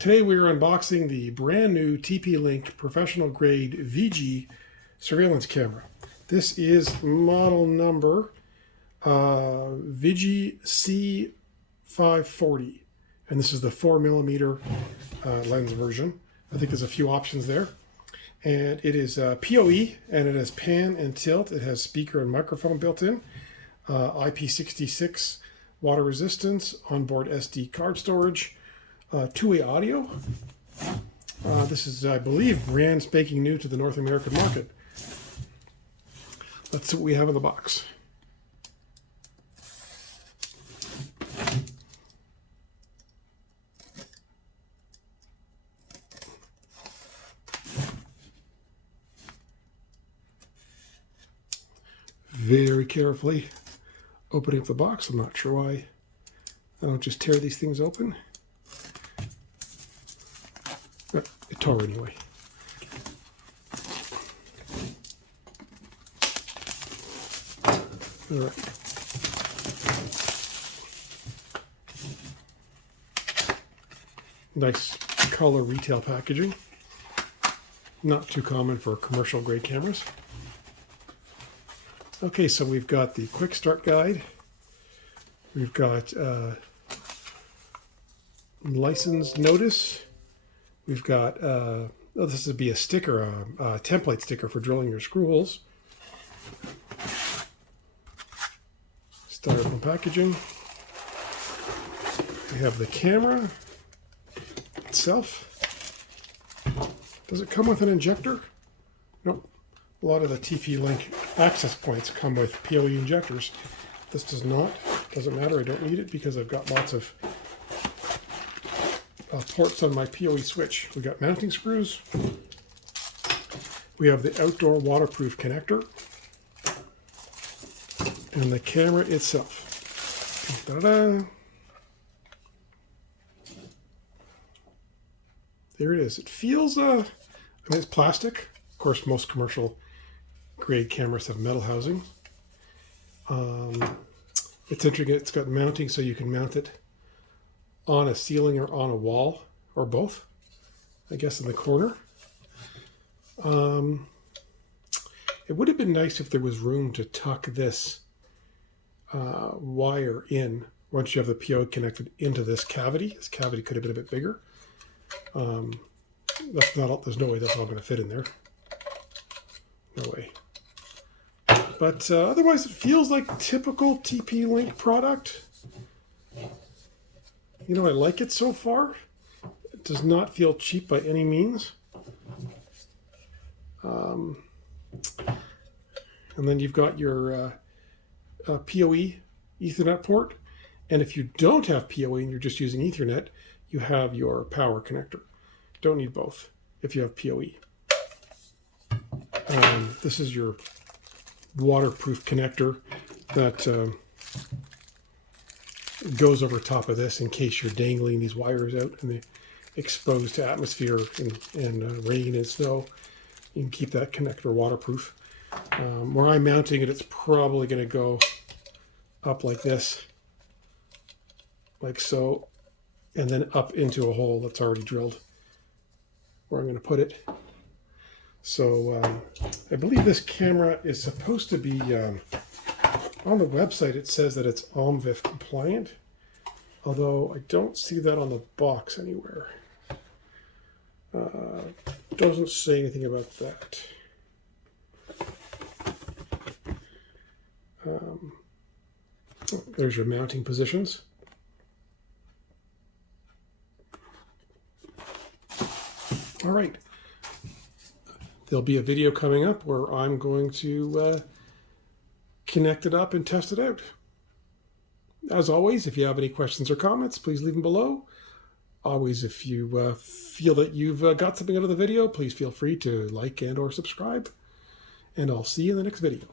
Today we are unboxing the brand new TP-Link professional grade VIGI surveillance camera. This is model number VIGI C540, and this is the 4mm lens version. I think there's a few options there. And it is PoE, and it has pan and tilt. It has speaker and microphone built in, IP66 water resistance, onboard SD card storage, two-way audio. This is, I believe, brand spanking new to the North American market. Let's see what we have in the box. Very carefully opening up the box. I'm not sure why I don't just tear these things open. But it tore anyway. All right. Nice color retail packaging. Not too common for commercial grade cameras. Okay, so we've got the quick start guide. We've got license notice. We've got, this would be a sticker, a template sticker for drilling your screw holes. Styrofoam packaging. We have the camera itself. Does it come with an injector? Nope. A lot of the TP-Link access points come with PoE injectors. This does not. Doesn't matter. I don't need it because I've got lots of ports on my PoE switch. We've got mounting screws. We have the outdoor waterproof connector. And the camera itself. Ta-da! There it is. It feels, I mean, it's plastic. Of course, most commercial grade cameras have metal housing. It's interesting. It's got mounting, so you can mount it on a ceiling or on a wall, or both, I guess, in the corner. It would have been nice if there was room to tuck this wire in once you have the PoE connected into this cavity. This cavity could have been a bit bigger. That's not. There's no way that's all going to fit in there. No way. But otherwise, it feels like typical TP-Link product. You know, I like it so far. It does not feel cheap by any means. And then you've got your PoE Ethernet port. And if you don't have PoE and you're just using Ethernet, you have your power connector. Don't need both if you have PoE. This is your waterproof connector that goes over top of this in case you're dangling these wires out and they're exposed to atmosphere and rain and snow. You can keep that connector waterproof. Where I'm mounting it, it's probably going to go up like this, like so, and then up into a hole that's already drilled where I'm going to put it. So I believe this camera is supposed to be, on the website it says that it's OMVIF compliant, although I don't see that on the box anywhere. Doesn't say anything about that. There's your mounting positions. All right. There'll be a video coming up where I'm going to connect it up and test it out. As always, if you have any questions or comments, please leave them below. Always, if you feel that you've got something out of the video, please feel free to like and or subscribe. And I'll see you in the next video.